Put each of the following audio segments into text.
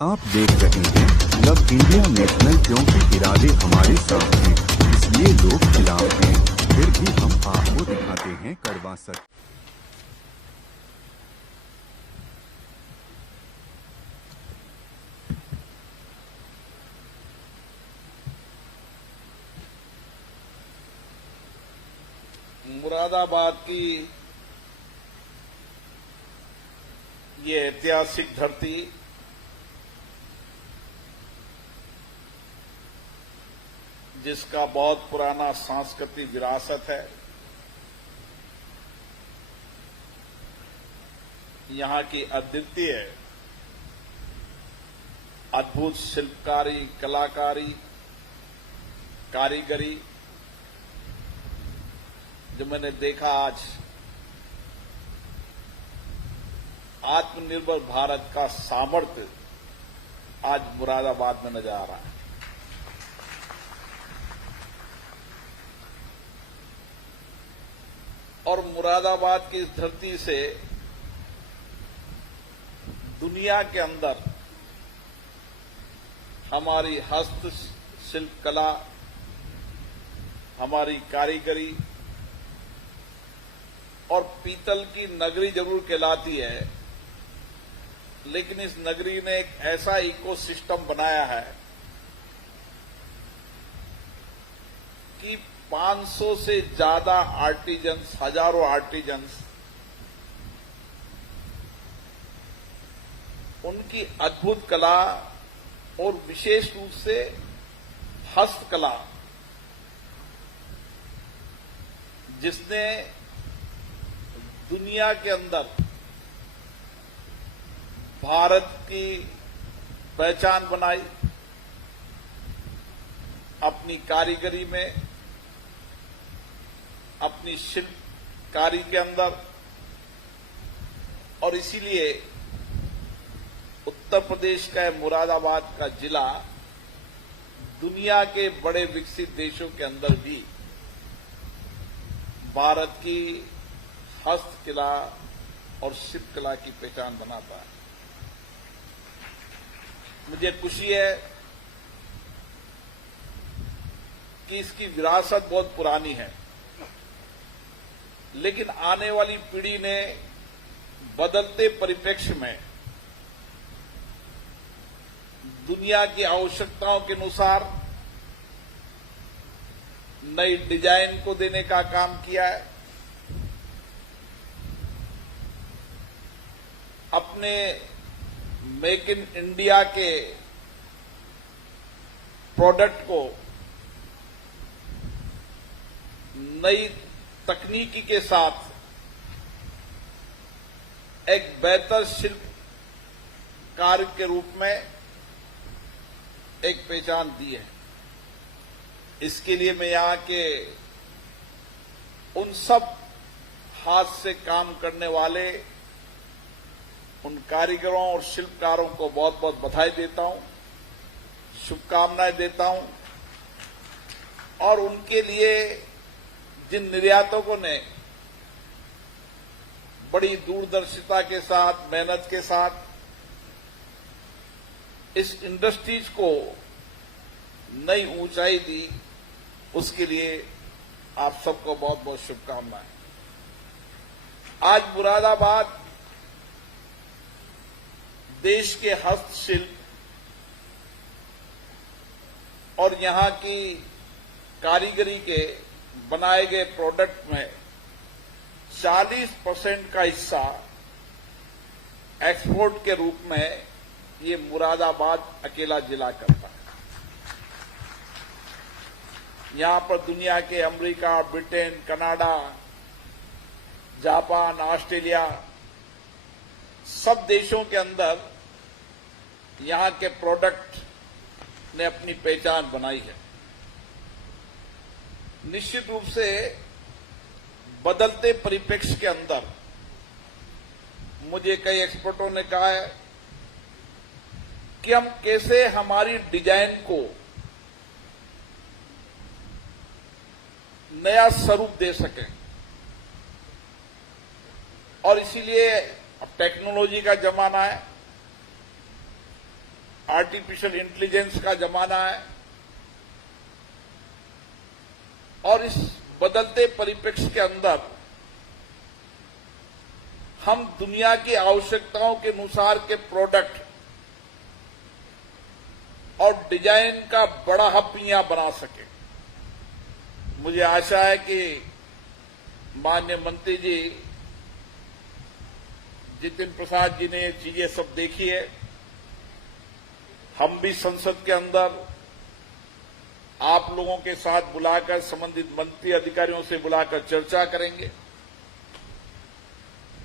आप देख रहे हैं लव इंडिया नेशनल, क्योंकि इरादे हमारे साथ हैं, इसलिए लोग खिलाफ हैं, फिर भी हम आपको दिखाते हैं कड़वा सच। मुरादाबाद की ये ऐतिहासिक धरती जिसका बहुत पुराना सांस्कृतिक विरासत है, यहां की अद्वितीय अद्भुत शिल्पकारी, कलाकारी, कारीगरी जो मैंने देखा आज आत्मनिर्भर भारत का सामर्थ्य आज मुरादाबाद में नजर आ रहा है। और मुरादाबाद की इस धरती से दुनिया के अंदर हमारी हस्तशिल्प कला, हमारी कारीगरी और पीतल की नगरी जरूर कहलाती है, लेकिन इस नगरी ने एक ऐसा इकोसिस्टम बनाया है कि 500 से ज्यादा आर्टिजन्स, हजारों आर्टिजन्स, उनकी अद्भुत कला और विशेष रूप से हस्तकला जिसने दुनिया के अंदर भारत की पहचान बनाई, अपनी कारीगरी में, अपनी शिल्पकारी के अंदर। और इसीलिए उत्तर प्रदेश का मुरादाबाद का जिला दुनिया के बड़े विकसित देशों के अंदर भी भारत की हस्तकला और शिल्पकला की पहचान बनाता है। मुझे खुशी है कि इसकी विरासत बहुत पुरानी है, लेकिन आने वाली पीढ़ी ने बदलते परिप्रेक्ष्य में दुनिया की आवश्यकताओं के अनुसार नई डिजाइन को देने का काम किया है। अपने मेक इन इंडिया के प्रोडक्ट को नई तकनीकी के साथ एक बेहतर शिल्प कार्य के रूप में एक पहचान दी है। इसके लिए मैं यहां के उन सब हाथ से काम करने वाले उन कारीगरों और शिल्पकारों को बहुत बहुत बधाई देता हूं, शुभकामनाएं देता हूं। और उनके लिए जिन निर्यातकों ने बड़ी दूरदर्शिता के साथ, मेहनत के साथ इस इंडस्ट्रीज को नई ऊंचाई दी, उसके लिए आप सबको बहुत बहुत शुभकामनाएं। आज मुरादाबाद देश के हस्तशिल्प और यहां की कारीगरी के बनाए गए प्रोडक्ट में 40% का हिस्सा एक्सपोर्ट के रूप में ये मुरादाबाद अकेला जिला करता है। यहां पर दुनिया के America, Britain, Canada, Japan, Australia सब देशों के अंदर यहां के प्रोडक्ट ने अपनी पहचान बनाई है। निश्चित रूप से बदलते परिप्रेक्ष्य के अंदर मुझे कई एक्सपर्टों ने कहा है कि हम कैसे हमारी डिजाइन को नया स्वरूप दे सकें। और इसीलिए अब टेक्नोलॉजी का जमाना है, आर्टिफिशियल इंटेलिजेंस का जमाना है और इस बदलते परिप्रेक्ष्य के अंदर हम दुनिया की आवश्यकताओं के अनुसार के प्रोडक्ट और डिजाइन का बड़ा हब यहां बना सके। मुझे आशा है कि माननीय मंत्री जी जितिन प्रसाद जी ने ये चीजें सब देखी है। हम भी संसद के अंदर आप लोगों के साथ बुलाकर संबंधित मंत्री अधिकारियों से बुलाकर चर्चा करेंगे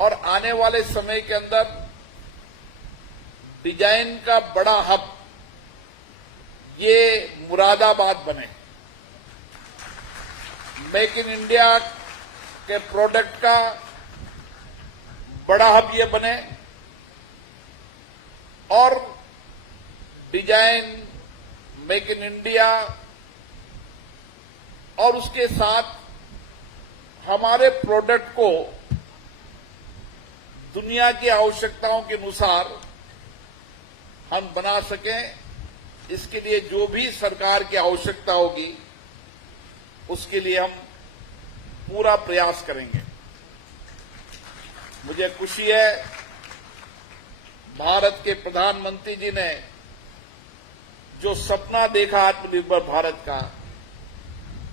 और आने वाले समय के अंदर डिजाइन का बड़ा हब ये मुरादाबाद बने। मेक इन इंडिया के प्रोडक्ट का बड़ा हब ये बने और डिजाइन मेक इन इंडिया और उसके साथ हमारे प्रोडक्ट को दुनिया की आवश्यकताओं के अनुसार हम बना सकें। इसके लिए जो भी सरकार की आवश्यकता होगी उसके लिए हम पूरा प्रयास करेंगे। मुझे खुशी है भारत के प्रधानमंत्री जी ने जो सपना देखा आत्मनिर्भर भारत का,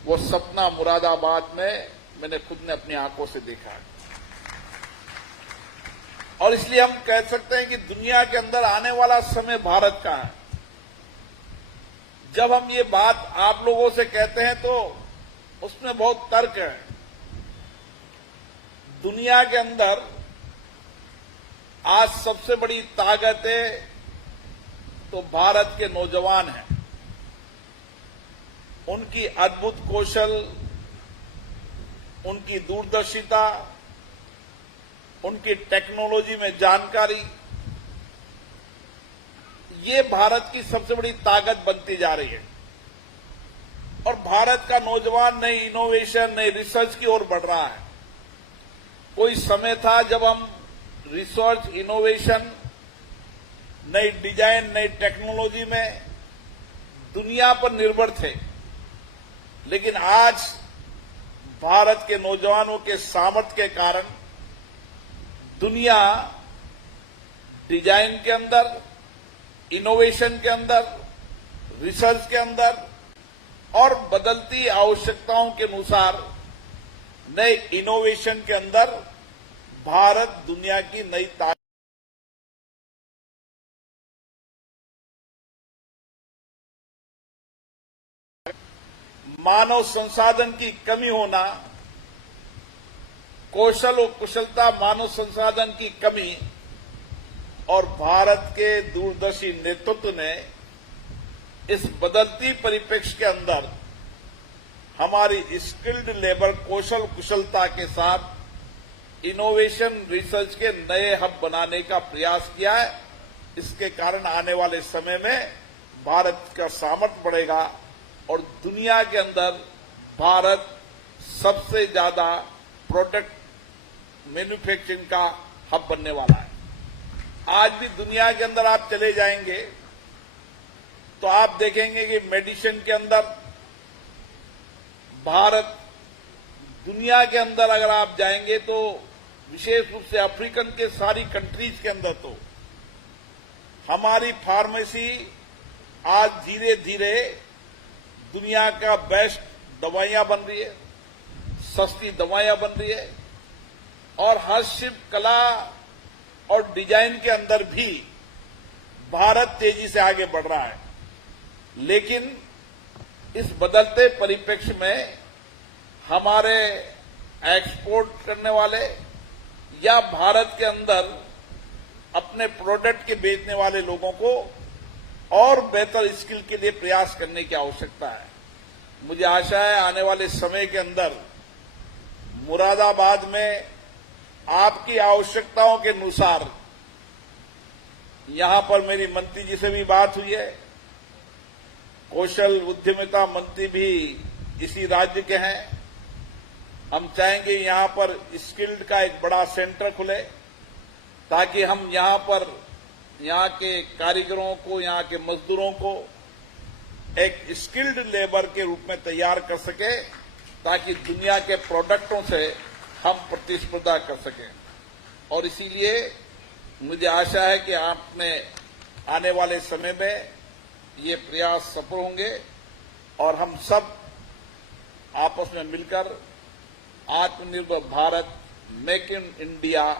वो सपना मुरादाबाद में मैंने खुद ने अपनी आंखों से देखा है। और इसलिए हम कह सकते हैं कि दुनिया के अंदर आने वाला समय भारत का है। जब हम ये बात आप लोगों से कहते हैं तो उसमें बहुत तर्क है। दुनिया के अंदर आज सबसे बड़ी ताकत है तो भारत के नौजवान हैं। उनकी अद्भुत कौशल, उनकी दूरदर्शिता, उनकी टेक्नोलॉजी में जानकारी, ये भारत की सबसे बड़ी ताकत बनती जा रही है। और भारत का नौजवान नई इनोवेशन, नई रिसर्च की ओर बढ़ रहा है। कोई समय था जब हम रिसर्च, इनोवेशन, नई डिजाइन, नई टेक्नोलॉजी में दुनिया पर निर्भर थे, लेकिन आज भारत के नौजवानों के सामर्थ्य के कारण दुनिया डिजाइन के अंदर, इनोवेशन के अंदर, रिसर्च के अंदर और बदलती आवश्यकताओं के अनुसार नए इनोवेशन के अंदर भारत दुनिया की नई ताकत। मानव संसाधन की कमी होना, कौशल और कुशलता मानव संसाधन की कमी और भारत के दूरदर्शी नेतृत्व ने इस बदलती परिप्रेक्ष्य के अंदर हमारी स्किल्ड लेबर, कौशल कुशलता के साथ इनोवेशन, रिसर्च के नए हब बनाने का प्रयास किया है। इसके कारण आने वाले समय में भारत का सामर्थ्य बढ़ेगा और दुनिया के अंदर भारत सबसे ज्यादा प्रोडक्ट मैन्युफैक्चरिंग का हब बनने वाला है। आज भी दुनिया के अंदर आप चले जाएंगे तो आप देखेंगे कि मेडिसिन के अंदर भारत, दुनिया के अंदर अगर आप जाएंगे तो विशेष रूप से अफ्रीकन के सारी कंट्रीज के अंदर तो हमारी फार्मेसी आज धीरे धीरे दुनिया का बेस्ट दवाइयां बन रही है, सस्ती दवाइयां बन रही है और हस्तशिल्प कला और डिजाइन के अंदर भी भारत तेजी से आगे बढ़ रहा है। लेकिन इस बदलते परिप्रेक्ष्य में हमारे एक्सपोर्ट करने वाले या भारत के अंदर अपने प्रोडक्ट के बेचने वाले लोगों को और बेहतर स्किल के लिए प्रयास करने की आवश्यकता है। मुझे आशा है आने वाले समय के अंदर मुरादाबाद में आपकी आवश्यकताओं के अनुसार, यहां पर मेरी मंत्री जी से भी बात हुई है, कौशल उद्यमिता मंत्री भी इसी राज्य के हैं। हम चाहेंगे यहां पर स्किल्ड का एक बड़ा सेंटर खुले ताकि हम यहां पर यहाँ के कारीगरों को, यहाँ के मजदूरों को एक स्किल्ड लेबर के रूप में तैयार कर सके, ताकि दुनिया के प्रोडक्टों से हम प्रतिस्पर्धा कर सकें। और इसीलिए मुझे आशा है कि आपने आने वाले समय में ये प्रयास सफल होंगे और हम सब आपस में मिलकर आत्मनिर्भर भारत, मेक इन इंडिया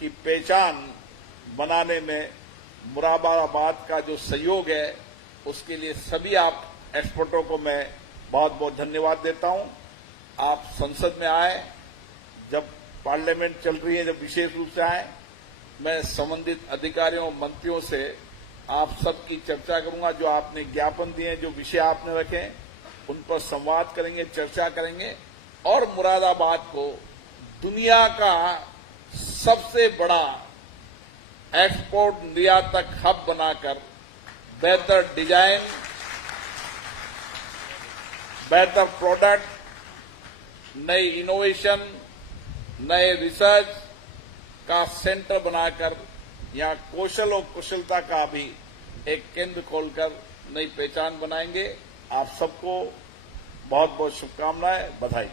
की पहचान बनाने में मुरादाबाद का जो सहयोग है, उसके लिए सभी आप एक्सपर्टों को मैं बहुत बहुत धन्यवाद देता हूं। आप संसद में आए, जब पार्लियामेंट चल रही है, जब विशेष रूप से आए, मैं संबंधित अधिकारियों, मंत्रियों से आप सबकी चर्चा करूंगा। जो आपने ज्ञापन दिए, जो विषय आपने रखे, उन पर संवाद करेंगे, चर्चा करेंगे और मुरादाबाद को दुनिया का सबसे बड़ा एक्सपोर्ट निर्यातक हब बनाकर बेहतर डिजाइन, बेहतर प्रोडक्ट, नई इनोवेशन, नए रिसर्च का सेंटर बनाकर यहाँ कौशल और कुशलता का भी एक केंद्र खोलकर नई पहचान बनाएंगे। आप सबको बहुत बहुत शुभकामनाएं, बधाई।